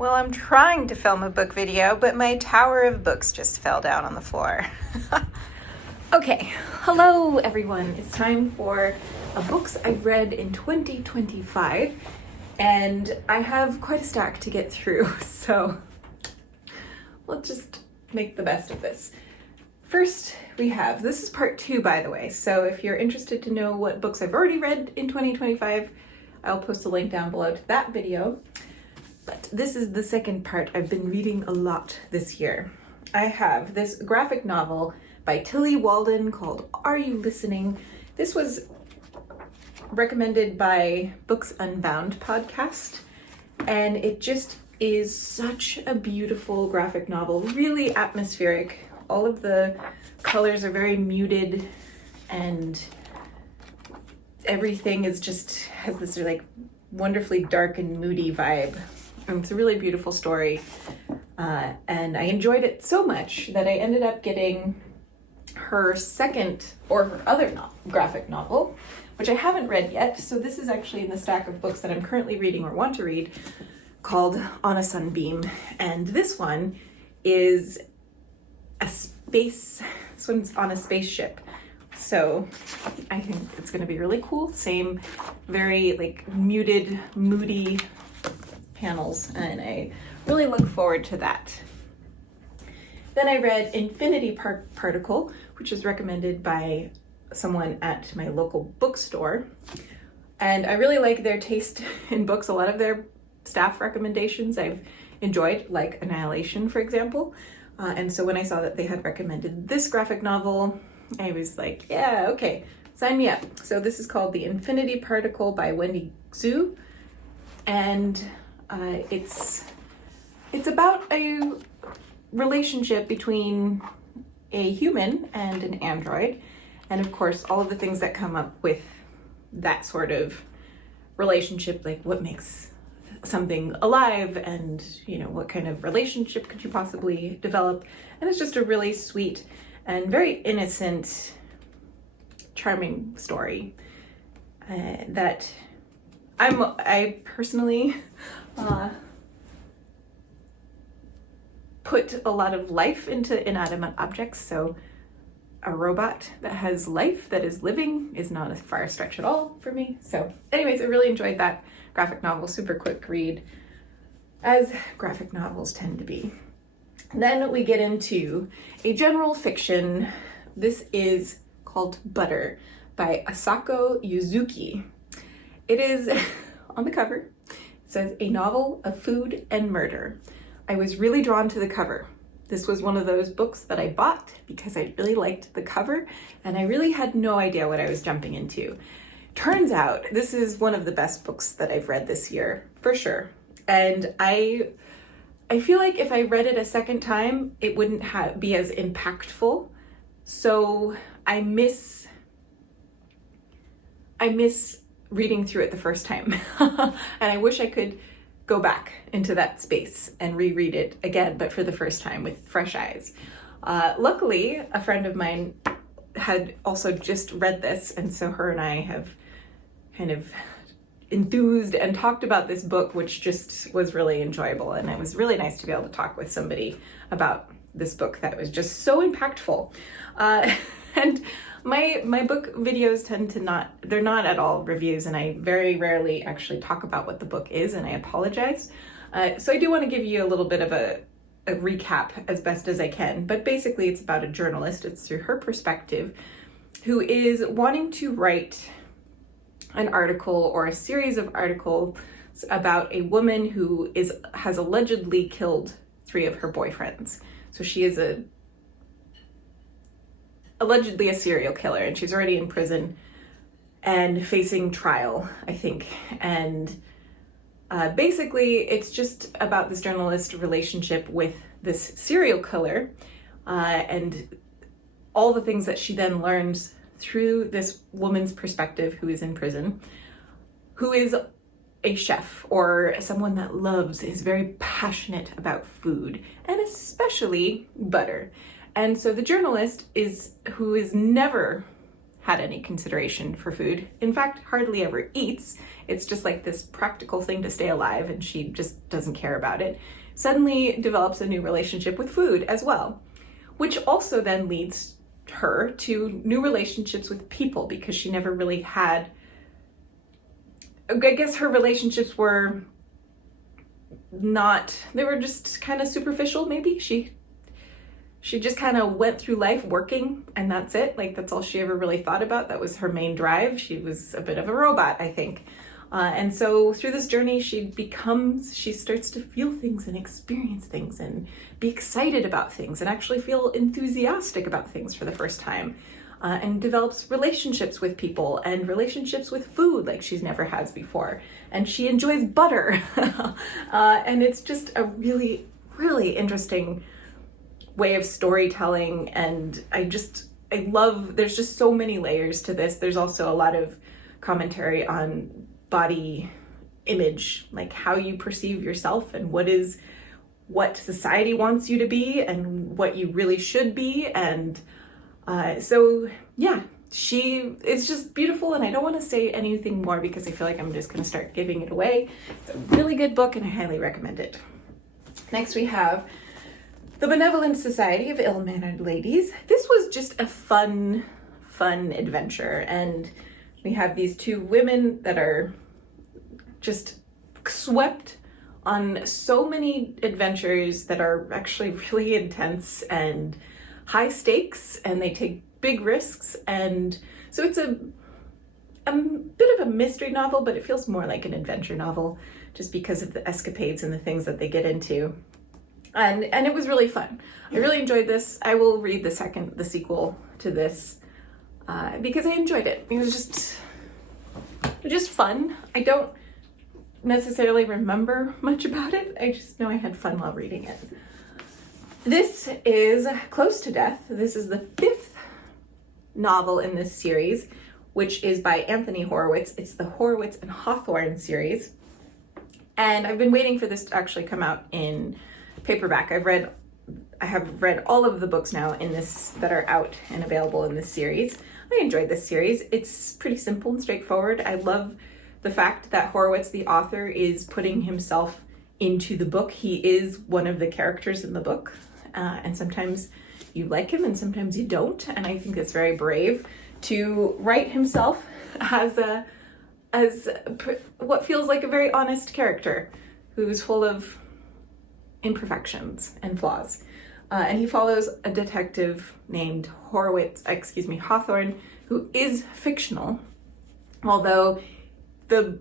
Well, I'm trying to film a book video, but my tower of books just fell down on the floor. Okay, hello everyone. It's time for books I've read in 2025, and I have quite a stack to get through, so let's just make the best of this. First, this is part 2, by the way, so if you're interested to know what books I've already read in 2025, I'll post a link down below to that video. But this is the second part. I've been reading a lot this year. I have this graphic novel by Tilly Walden called Are You Listening? This was recommended by Books Unbound podcast, and it just is such a beautiful graphic novel, really atmospheric. All of the colors are very muted, and everything is just has this like wonderfully dark and moody vibe. And it's a really beautiful story, and I enjoyed it so much that I ended up getting her other graphic novel, which I haven't read yet. So this is actually in the stack of books that I'm currently reading or want to read, called On a Sunbeam. And this one is this one's on a spaceship. So I think it's going to be really cool. Same very like muted, moody panels, and I really look forward to that. Then I read Infinity Particle, which was recommended by someone at my local bookstore. And I really like their taste in books. A lot of their staff recommendations I've enjoyed, like Annihilation, for example. And so when I saw that they had recommended this graphic novel, I was like, yeah, okay, sign me up. So this is called The Infinity Particle by Wendy Xu. And it's about a relationship between a human and an android, and of course all of the things that come up with that sort of relationship, like what makes something alive, and what kind of relationship could you possibly develop. And it's just a really sweet and very innocent, charming story that I personally put a lot of life into inanimate objects, so a robot that has life, that is living, is not a far stretch at all for me. So anyways, I really enjoyed that graphic novel. Super quick read, as graphic novels tend to be. Then we get into a general fiction. This is called Butter by Asako Yuzuki. It is on the cover. It says a novel of food and murder. I was really drawn to the cover. This was one of those books that I bought because I really liked the cover, and I really had no idea what I was jumping into. Turns out this is one of the best books that I've read this year, for sure. And I feel like if I read it a second time, it wouldn't be as impactful. So I miss reading through it the first time. And I wish I could go back into that space and reread it again, but for the first time with fresh eyes. Luckily, a friend of mine had also just read this, and so her and I have kind of enthused and talked about this book, which just was really enjoyable. And it was really nice to be able to talk with somebody about this book that was just so impactful. And my book videos tend to they're not at all reviews, and I very rarely actually talk about what the book is, and I apologize. So I do want to give you a little bit of a recap as best as I can, but basically it's about a journalist. It's through her perspective, who is wanting to write an article or a series of articles about a woman who has allegedly killed 3 of her boyfriends. So she is allegedly a serial killer, and she's already in prison and facing trial, I think. And basically it's just about this journalist's relationship with this serial killer, and all the things that she then learns through this woman's perspective, who is in prison, who is a chef or someone that is very passionate about food, and especially butter. And so the journalist who is never had any consideration for food. In fact, hardly ever eats. It's just like this practical thing to stay alive, and she just doesn't care about it. Suddenly develops a new relationship with food as well, which also then leads her to new relationships with people, because she never really had, I guess her relationships were not, they were just kind of superficial maybe. She just kind of went through life working, and that's it. Like, that's all she ever really thought about. That was her main drive. She was a bit of a robot, I think. And so through this journey, she starts to feel things and experience things and be excited about things and actually feel enthusiastic about things for the first time. And develops relationships with people and relationships with food like she's never had before. And she enjoys butter. And it's just a really, really interesting way of storytelling. And I love, there's just so many layers to this. There's also a lot of commentary on body image, like how you perceive yourself and what society wants you to be and what you really should be. And so yeah, it's just beautiful, and I don't want to say anything more because I feel like I'm just going to start giving it away. It's a really good book and I highly recommend it. Next we have The Benevolent Society of Ill-Mannered Ladies. This was just a fun adventure, and we have these two women that are just swept on so many adventures that are actually really intense and high stakes, and they take big risks. And so it's a bit of a mystery novel, but it feels more like an adventure novel just because of the escapades and the things that they get into. And it was really fun. I really enjoyed this. I will read the sequel to this because I enjoyed it. It was just fun. I don't necessarily remember much about it. I just know I had fun while reading it. This is Close to Death. This is the 5th novel in this series, which is by Anthony Horowitz. It's the Horowitz and Hawthorne series. And I've been waiting for this to actually come out in paperback. I have read all of the books now in this that are out and available in this series. I enjoyed this series. It's pretty simple and straightforward. I love the fact that Horowitz, the author, is putting himself into the book. He is one of the characters in the book, and sometimes you like him and sometimes you don't. And I think it's very brave to write himself as what feels like a very honest character who's full of imperfections and flaws. And he follows a detective named Hawthorne, who is fictional, although the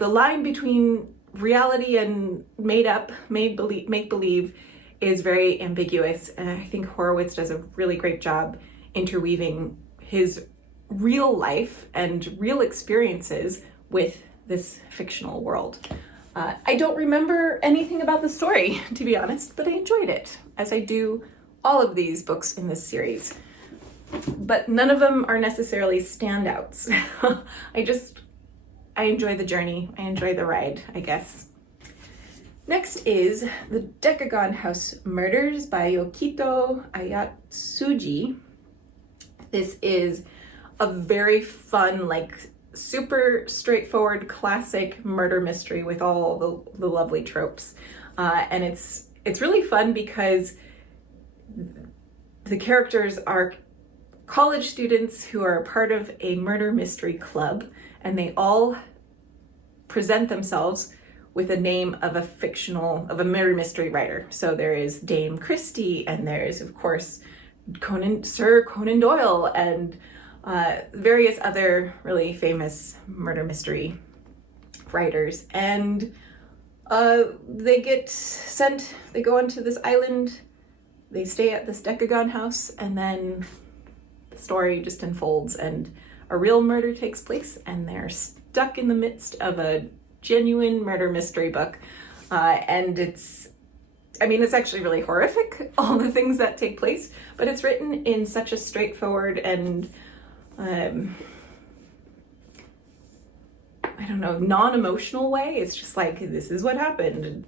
line between reality and make believe is very ambiguous. And I think Horowitz does a really great job interweaving his real life and real experiences with this fictional world. I don't remember anything about the story, to be honest, but I enjoyed it, as I do all of these books in this series. But none of them are necessarily standouts. I enjoy the journey. I enjoy the ride, I guess. Next is The Decagon House Murders by Yokito Ayatsuji. This is a very fun, super straightforward classic murder mystery with all the lovely tropes. And it's really fun because the characters are college students who are part of a murder mystery club, and they all present themselves with a name of a murder mystery writer. So there is Dame Christie, and there's of course Sir Conan Doyle, and various other really famous murder mystery writers. And they go onto this island, they stay at this Decagon house, and then the story just unfolds and a real murder takes place, and they're stuck in the midst of a genuine murder mystery book. And it's actually really horrific, all the things that take place, but it's written in such a straightforward and non-emotional way. It's just like, this is what happened.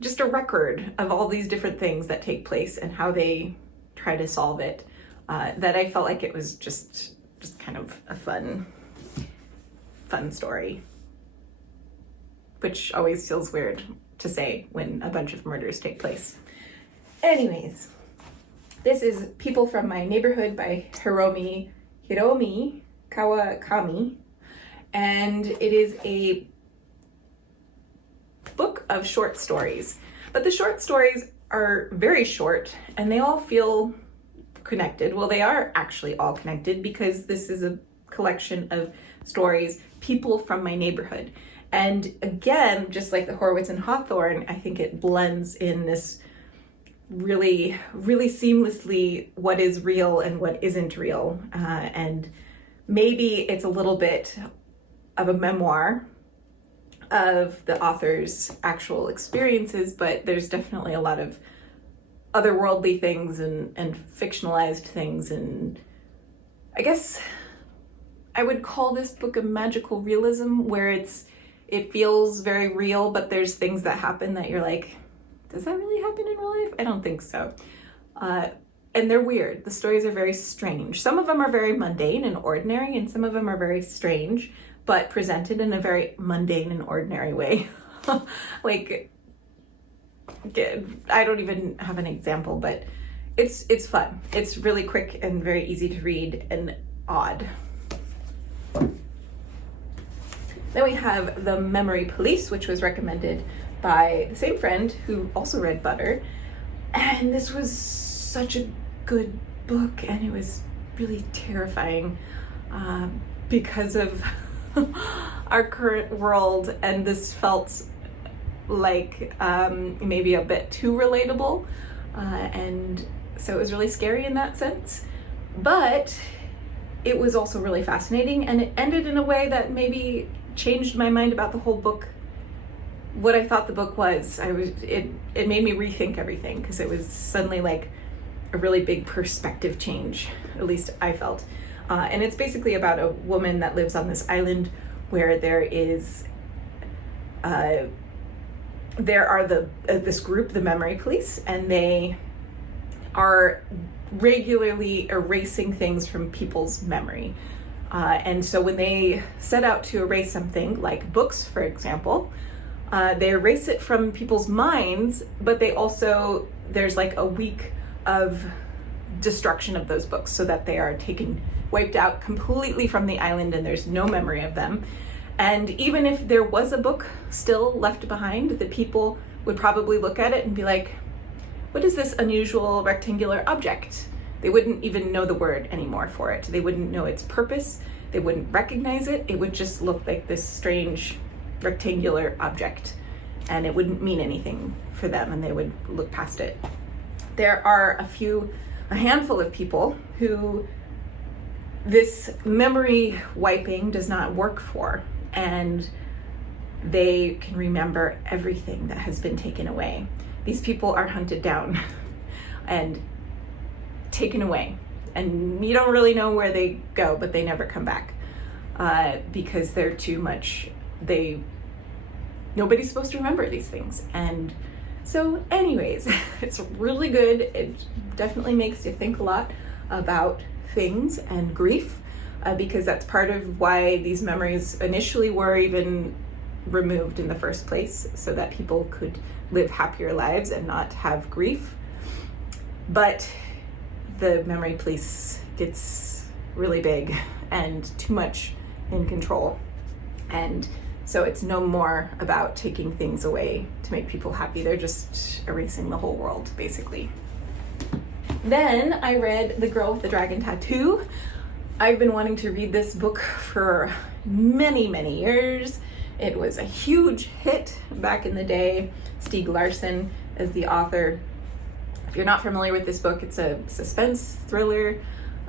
Just a record of all these different things that take place and how they try to solve it, that I felt like it was just kind of a fun story, which always feels weird to say when a bunch of murders take place. Anyways, this is People from My Neighborhood by Hiromi Kawakami, and it is a book of short stories. But the short stories are very short and they all feel connected. Well, they are actually all connected because this is a collection of stories, People from My Neighborhood. And again, just like the Horowitz and Hawthorne, I think it blends in this really, really seamlessly what is real and what isn't real. And maybe it's a little bit of a memoir of the author's actual experiences, but there's definitely a lot of otherworldly things and fictionalized things. And I guess I would call this book a magical realism, where it feels very real, but there's things that happen that you're like, does that really happen in real life? I don't think so. And they're weird. The stories are very strange. Some of them are very mundane and ordinary, and some of them are very strange, but presented in a very mundane and ordinary way. Like, I don't even have an example, but it's fun. It's really quick and very easy to read and odd. Then we have The Memory Police, which was recommended by the same friend who also read Butter. And this was such a good book, and it was really terrifying because of our current world, and this felt like maybe a bit too relatable, and so it was really scary in that sense. But it was also really fascinating, and it ended in a way that maybe changed my mind about the whole book, what I thought the book was. It made me rethink everything, because it was suddenly like a really big perspective change, at least I felt. And it's basically about a woman that lives on this island where there are this group, the Memory Police, and they are regularly erasing things from people's memory. And so when they set out to erase something, like books, for example, they erase it from people's minds, but there's like a week of destruction of those books so that they are wiped out completely from the island, and there's no memory of them. And even if there was a book still left behind, the people would probably look at it and be like, what is this unusual rectangular object? They wouldn't even know the word anymore for it. They wouldn't know its purpose. They wouldn't recognize it. It would just look like this strange rectangular object, and it wouldn't mean anything for them, and they would look past it. There are a handful of people who this memory wiping does not work for, and they can remember everything that has been taken away. These people are hunted down and taken away, and you don't really know where they go, but they never come back because they're too much. Nobody's supposed to remember these things. And so anyways, it's really good. It definitely makes you think a lot about things and grief, because that's part of why these memories initially were even removed in the first place, so that people could live happier lives and not have grief. But the Memory Police gets really big and too much in control, and so it's no more about taking things away to make people happy. They're just erasing the whole world, basically. Then I read The Girl with the Dragon Tattoo. I've been wanting to read this book for many, many years. It was a huge hit back in the day. Stieg Larsson is the author. If you're not familiar with this book, it's a suspense thriller.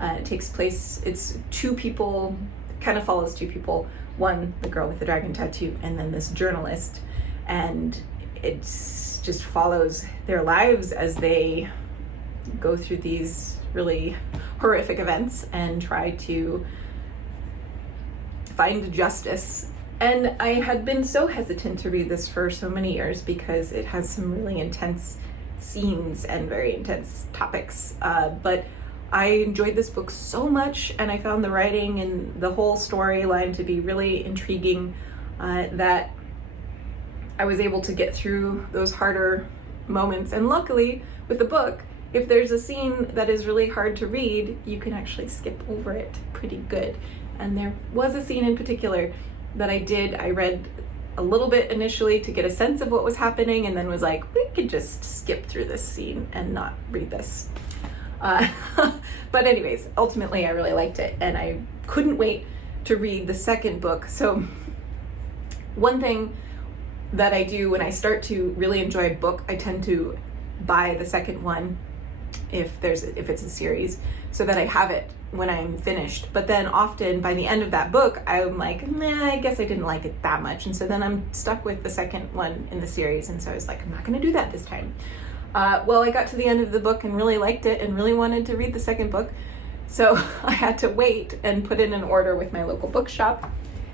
It takes place, it's two people, kind of follows two people. One, the girl with the dragon tattoo, and then this journalist. And it just follows their lives as they go through these really horrific events and try to find justice. And I had been so hesitant to read this for so many years because it has some really intense scenes and very intense topics. But I enjoyed this book so much, and I found the writing and the whole storyline to be really intriguing, that I was able to get through those harder moments. And luckily, with the book, if there's a scene that is really hard to read, you can actually skip over it pretty good. And there was a scene in particular that I read a little bit initially to get a sense of what was happening, and then was like, we could just skip through this scene and not read this. But anyways, ultimately I really liked it, and I couldn't wait to read the second book. So one thing that I do when I start to really enjoy a book, I tend to buy the second one if it's a series, so that I have it when I'm finished. But then often by the end of that book, I'm like, nah, I guess I didn't like it that much. And so then I'm stuck with the second one in the series. And so I was like, I'm not going to do that this time. Well, I got to the end of the book and really liked it and really wanted to read the second book. So I had to wait and put in an order with my local bookshop.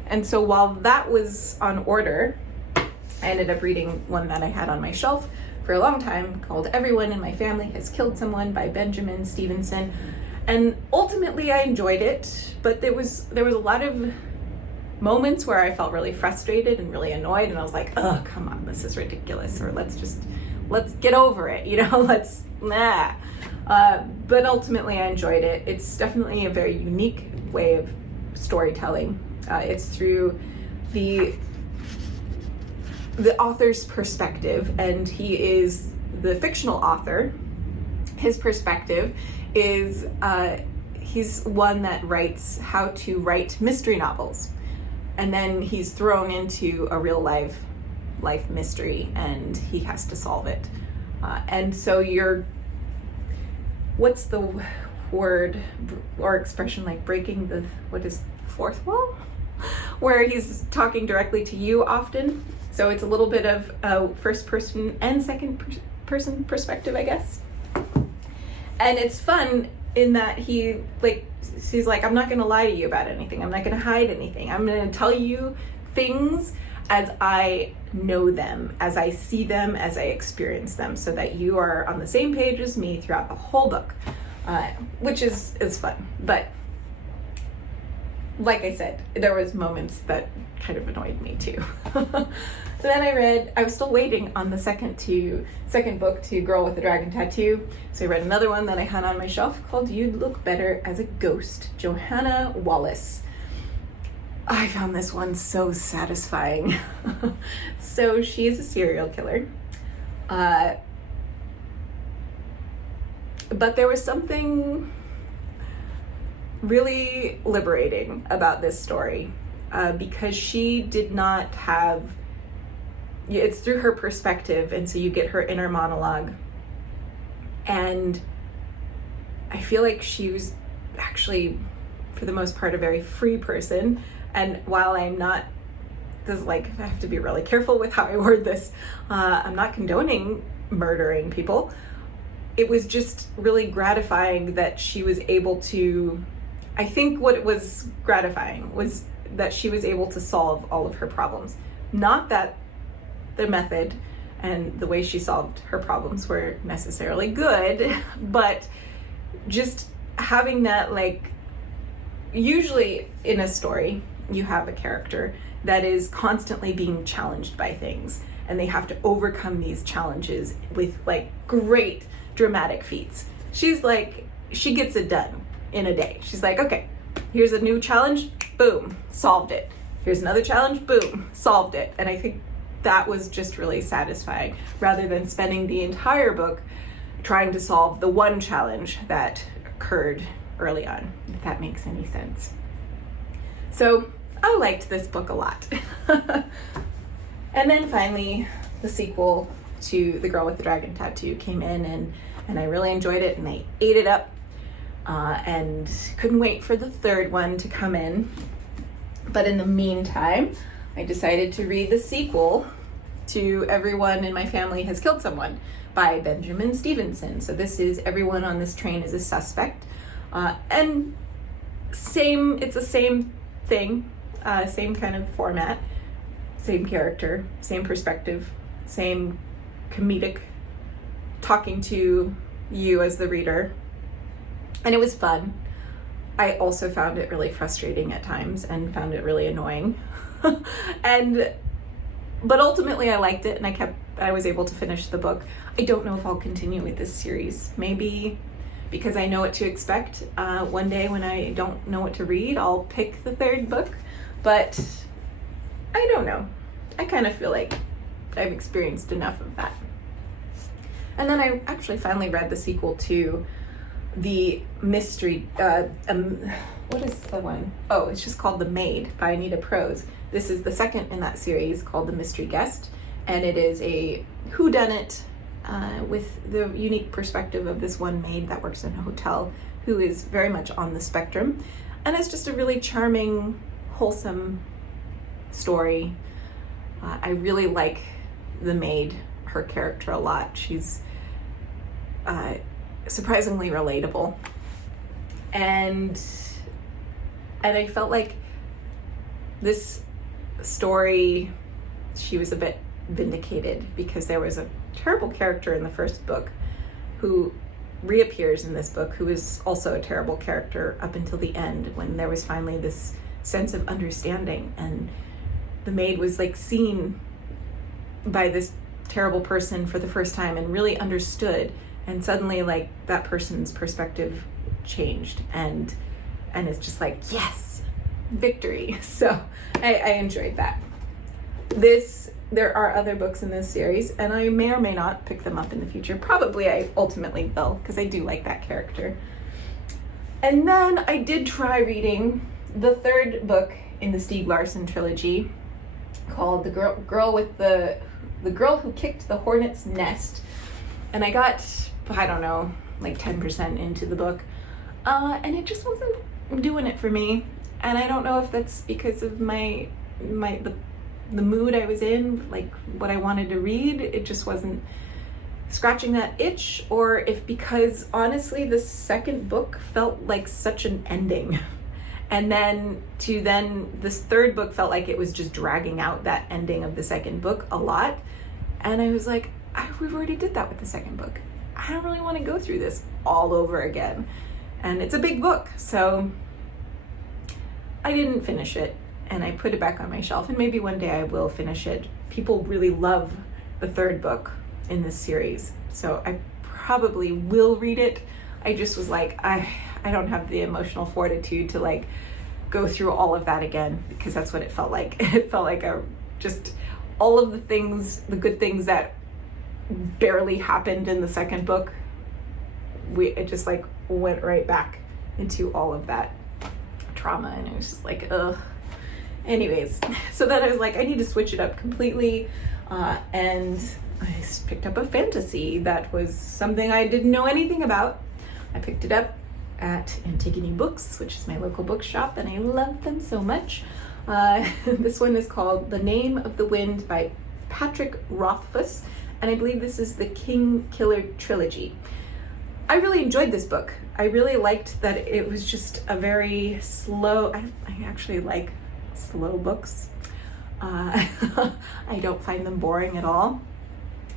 And so while that was on order, I ended up reading one that I had on my shelf for a long time called Everyone in My Family Has Killed Someone by Benjamin Stevenson. And ultimately I enjoyed it, but there was a lot of moments where I felt really frustrated and really annoyed, and I was like, oh, come on, this is ridiculous, or let's get over it, but ultimately I enjoyed it. It's definitely a very unique way of storytelling. It's through the author's perspective, and he is the fictional author. His perspective is he's one that writes how to write mystery novels, and then he's thrown into a real life mystery, and he has to solve it. And so what's the word or expression, like breaking the fourth wall, where he's talking directly to you often. So it's a little bit of a first person and second person perspective, I guess. And it's fun in that he's like, I'm not going to lie to you about anything. I'm not going to hide anything. I'm going to tell you things as I know them, as I see them, as I experience them, so that you are on the same page as me throughout the whole book, which is fun. But like I said, there was moments that kind of annoyed me too. So then I was still waiting on the second book to Girl with the Dragon Tattoo. So I read another one that I had on my shelf called You'd Look Better as a Ghost, Johanna Wallace. I found this one so satisfying. So she is a serial killer. But there was something really liberating about this story, because she did not have, it's through her perspective, and so you get her inner monologue. And I feel like she was actually, for the most part, a very free person. And while I have to be really careful with how I word this, I'm not condoning murdering people. It was just really gratifying that she was able to, I think what was gratifying was that she was able to solve all of her problems. Not that the method and the way she solved her problems were necessarily good, but just having that, usually in a story, you have a character that is constantly being challenged by things, and they have to overcome these challenges with great dramatic feats. She gets it done in a day. She's like, okay, here's a new challenge, boom, solved it. Here's another challenge, boom, solved it. And I think that was just really satisfying, rather than spending the entire book trying to solve the one challenge that occurred early on, if that makes any sense. So I liked this book a lot. And then finally, the sequel to The Girl with the Dragon Tattoo came in, and I really enjoyed it, and I ate it up, and couldn't wait for the third one to come in. But in the meantime, I decided to read the sequel to Everyone in My Family Has Killed Someone by Benjamin Stevenson. So this is Everyone on This Train is a Suspect. And it's the same thing, same kind of format, same character, same perspective, same comedic talking to you as the reader, and it was fun. I also found it really frustrating at times and found it really annoying. But ultimately I liked it, and I was able to finish the book. I don't know if I'll continue with this series. Maybe because I know what to expect. One day when I don't know what to read, I'll pick the third book, but I don't know. I kind of feel like I've experienced enough of that. And then I actually finally read the sequel to the mystery, what is the one? Oh, it's just called The Maid by Anita Prose. This is the second in that series, called The Mystery Guest, and it is a whodunit with the unique perspective of this one maid that works in a hotel who is very much on the spectrum. And it's just a really charming, wholesome story. I really like the maid, her character, a lot. She's surprisingly relatable. And I felt like this story, she was a bit vindicated, because there was a terrible character in the first book who reappears in this book, who is also a terrible character up until the end, when there was finally this sense of understanding, and the maid was like seen by this terrible person for the first time and really understood, and suddenly like that person's perspective changed, and it's just like, yes, victory. So I enjoyed that. There are other books in this series, and I may or may not pick them up in the future. Probably I ultimately will, because I do like that character. And then I did try reading the third book in the Stieg Larsson trilogy, called The Girl Who Kicked the Hornet's Nest. And I got, I don't know, like 10% into the book, and it just wasn't doing it for me. And I don't know if that's because of the mood I was in, like what I wanted to read, it just wasn't scratching that itch, or if because honestly the second book felt like such an ending, and then this third book felt like it was just dragging out that ending of the second book a lot, and I was like, we've already did that with the second book. I don't really want to go through this all over again, and it's a big book, so I didn't finish it. And I put it back on my shelf, and maybe one day I will finish it. People really love the third book in this series, so I probably will read it. I just was like, I don't have the emotional fortitude to like go through all of that again, because that's what it felt like. It felt like just all of the good things that barely happened in the second book. It just like went right back into all of that trauma, and it was just like, ugh. Anyways, so then I was like, I need to switch it up completely, and I picked up a fantasy that was something I didn't know anything about. I picked it up at Antigone Books, which is my local bookshop, and I love them so much. This one is called The Name of the Wind by Patrick Rothfuss, and I believe this is the King Killer trilogy. I really enjoyed this book. I really liked that it was just a very slow, I actually like slow books. I don't find them boring at all.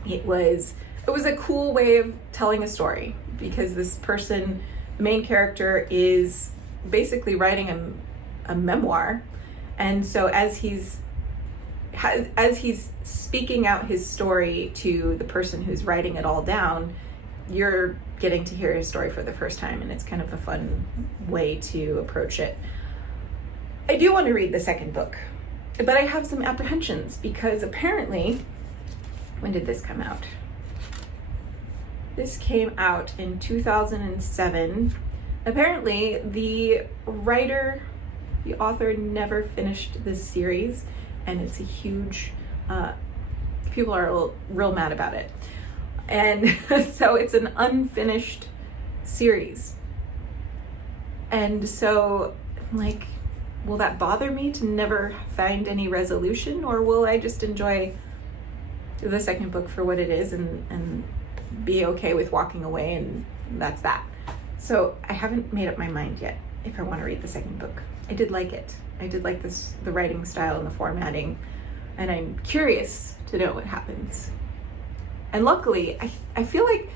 It was a cool way of telling a story, because this person, the main character, is basically writing a memoir, and so as he's speaking out his story to the person who's writing it all down, you're getting to hear his story for the first time, and it's kind of a fun way to approach it. I do want to read the second book, but I have some apprehensions, because apparently, when did this come out? This came out in 2007. Apparently, the author never finished this series, and it's a huge, people are real mad about it. And so it's an unfinished series. And so, like, will that bother me to never find any resolution, or will I just enjoy the second book for what it is and be okay with walking away, and that's that? So I haven't made up my mind yet if I want to read the second book. I did like it. I did like the writing style and the formatting, and I'm curious to know what happens. And luckily, I feel like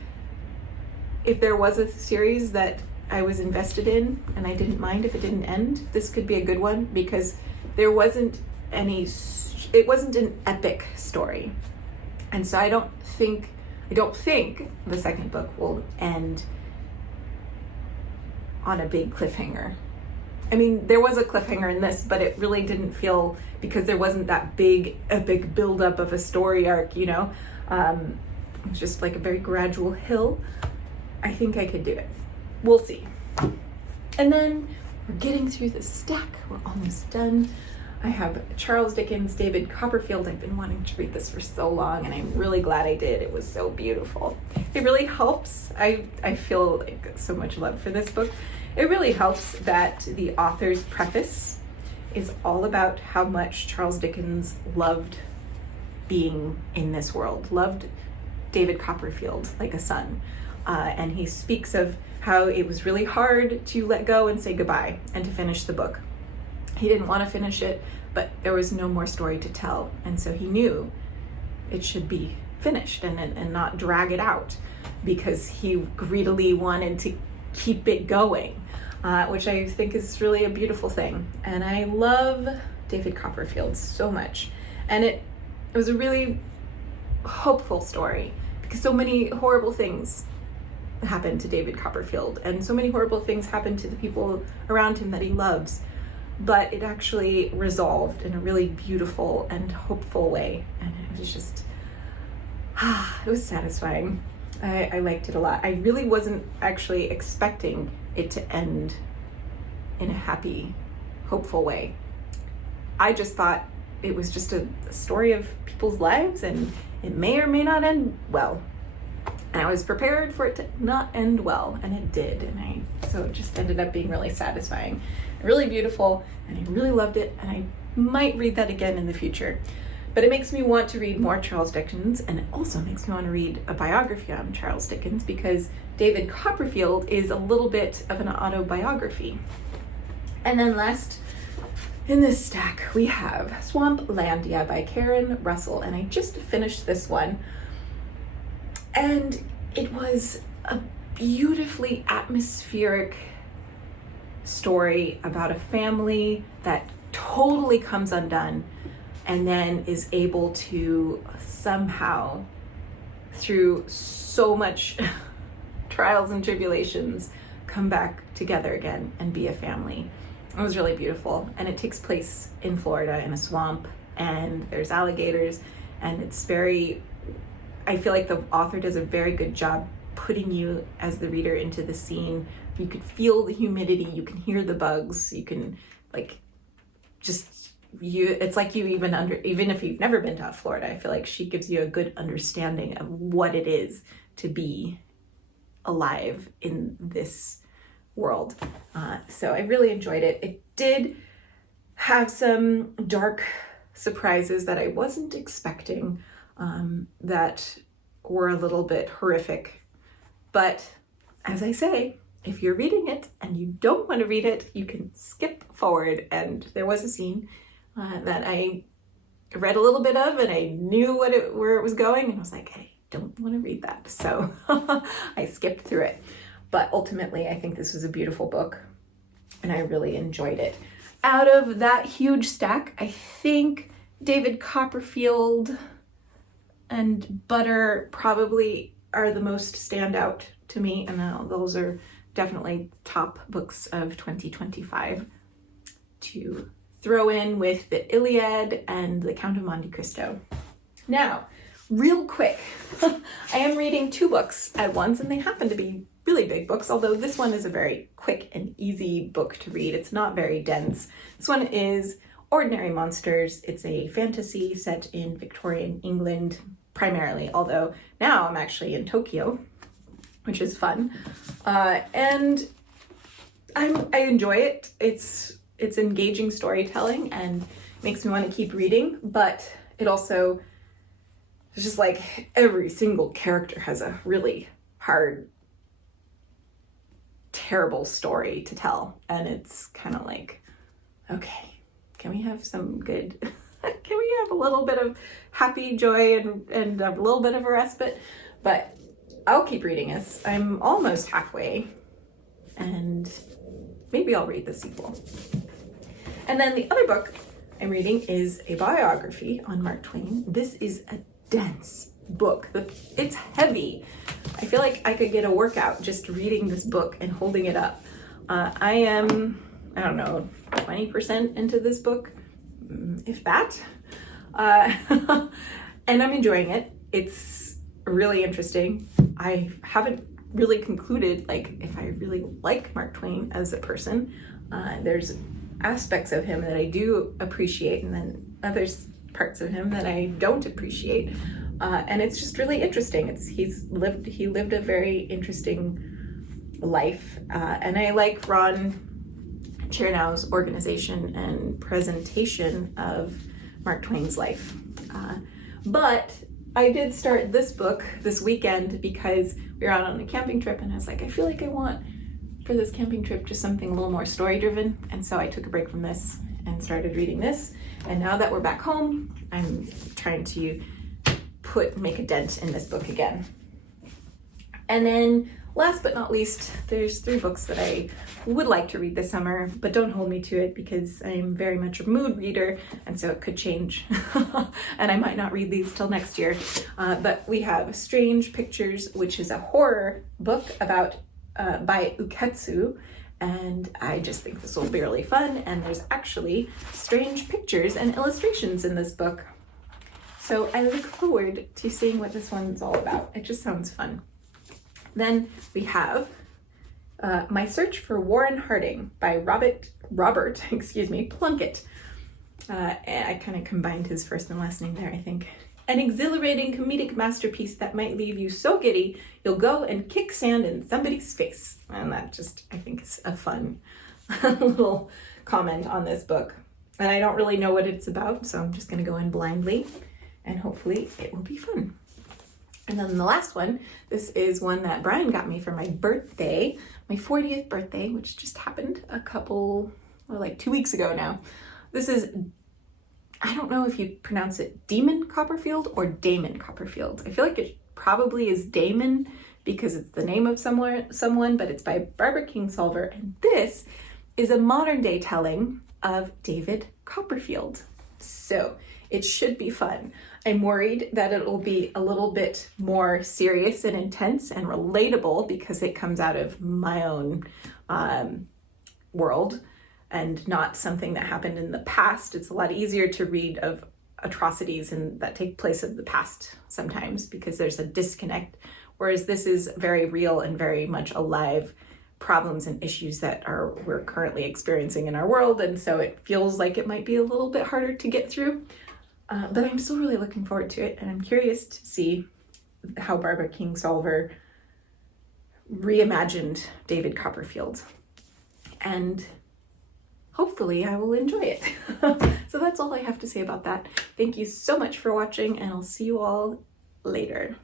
if there was a series that I was invested in and I didn't mind if it didn't end, this could be a good one, because there wasn't it wasn't an epic story. And so I don't think the second book will end on a big cliffhanger. I mean, there was a cliffhanger in this, but it really didn't feel, because there wasn't that big epic buildup of a story arc, you know? It was just like a very gradual hill. I think I could do it. We'll see. And then we're getting through the stack. We're almost done. I have Charles Dickens' David Copperfield. I've been wanting to read this for so long, and I'm really glad I did. It was so beautiful. It really helps. I feel like so much love for this book. It really helps that the author's preface is all about how much Charles Dickens loved being in this world, loved David Copperfield like a son. And he speaks of how it was really hard to let go and say goodbye and to finish the book. He didn't want to finish it, but there was no more story to tell. And so he knew it should be finished and not drag it out, because he greedily wanted to keep it going, which I think is really a beautiful thing. And I love David Copperfield so much. And it was a really hopeful story, because so many horrible things happened to David Copperfield, and so many horrible things happened to the people around him that he loves. But it actually resolved in a really beautiful and hopeful way. And it was just, it was satisfying. I liked it a lot. I really wasn't actually expecting it to end in a happy, hopeful way. I just thought it was just a story of people's lives, and it may or may not end well. And I was prepared for it to not end well, and it did. And so it just ended up being really satisfying, really beautiful, and I really loved it, and I might read that again in the future. But it makes me want to read more Charles Dickens, and it also makes me want to read a biography on Charles Dickens, because David Copperfield is a little bit of an autobiography. And then last in this stack, we have Swamplandia by Karen Russell, and I just finished this one. And it was a beautifully atmospheric story about a family that totally comes undone and then is able to somehow, through so much trials and tribulations, come back together again and be a family. It was really beautiful. And it takes place in Florida in a swamp, and there's alligators, and it's very, I feel like the author does a very good job putting you as the reader into the scene. You could feel the humidity, you can hear the bugs, you can it's like you even if you've never been to Florida, I feel like she gives you a good understanding of what it is to be alive in this world. So I really enjoyed it. It did have some dark surprises that I wasn't expecting, that were a little bit horrific. But as I say, if you're reading it and you don't want to read it, you can skip forward. And there was a scene that I read a little bit of, and I knew where it was going, and I was like, I don't want to read that. So I skipped through it. But ultimately, I think this was a beautiful book, and I really enjoyed it. Out of that huge stack, I think David Copperfield and Butter probably are the most standout to me, and those are definitely top books of 2025 to throw in with the Iliad and the Count of Monte Cristo. Now, real quick, I am reading 2 books at once, and they happen to be really big books, although this one is a very quick and easy book to read. It's not very dense. This one is Ordinary Monsters. It's a fantasy set in Victorian England primarily, although now I'm actually in Tokyo, which is fun. And I enjoy it. It's engaging storytelling and makes me want to keep reading, but it also is just like every single character has a really hard, terrible story to tell. And it's kind of like, okay, can we have some good, can we have a little bit of happy joy and a little bit of a respite? But I'll keep reading this. I'm almost halfway, and maybe I'll read the sequel. And then the other book I'm reading is a biography on Mark Twain. This is a dense book. It's heavy. I feel like I could get a workout just reading this book and holding it up. I am, I don't know, 20% into this book, if that. And I'm enjoying it. It's really interesting. I haven't really concluded like if I really like Mark Twain as a person. There's aspects of him that I do appreciate, and then others parts of him that I don't appreciate. And it's just really interesting. He lived a very interesting life. And I like Ron Chernow's organization and presentation of Mark Twain's life. But I did start this book this weekend because we were out on a camping trip, and I was like, I feel like I want for this camping trip just something a little more story driven. And so I took a break from this and started reading this. And now that we're back home, I'm trying to make a dent in this book again. And then last but not least, there's 3 books that I would like to read this summer, but don't hold me to it because I'm very much a mood reader, and so it could change. And I might not read these till next year. But we have Strange Pictures, which is a horror book about by Uketsu, and I just think this will be really fun, and there's actually strange pictures and illustrations in this book. So I look forward to seeing what this one's all about. It just sounds fun. Then we have My Search for Warren Harding by Robert Plunkett. I kind of combined his first and last name there, I think. An exhilarating comedic masterpiece that might leave you so giddy you'll go and kick sand in somebody's face. And that just, I think, is a fun little comment on this book. And I don't really know what it's about, so I'm just going to go in blindly, and hopefully it will be fun. And then the last one, this is one that Brian got me for my birthday, my 40th birthday, which just happened 2 weeks ago now. This is, I don't know if you pronounce it Demon Copperfield or Damon Copperfield. I feel like it probably is Damon because it's the name of someone, but it's by Barbara Kingsolver. And this is a modern day telling of David Copperfield. So it should be fun. I'm worried that it will be a little bit more serious and intense and relatable because it comes out of my own world and not something that happened in the past. It's a lot easier to read of atrocities that take place in the past sometimes because there's a disconnect, whereas this is very real and very much alive problems and issues that we're currently experiencing in our world, and so it feels like it might be a little bit harder to get through. But I'm still really looking forward to it, and I'm curious to see how Barbara Kingsolver reimagined David Copperfield. And hopefully I will enjoy it. So that's all I have to say about that. Thank you so much for watching, and I'll see you all later.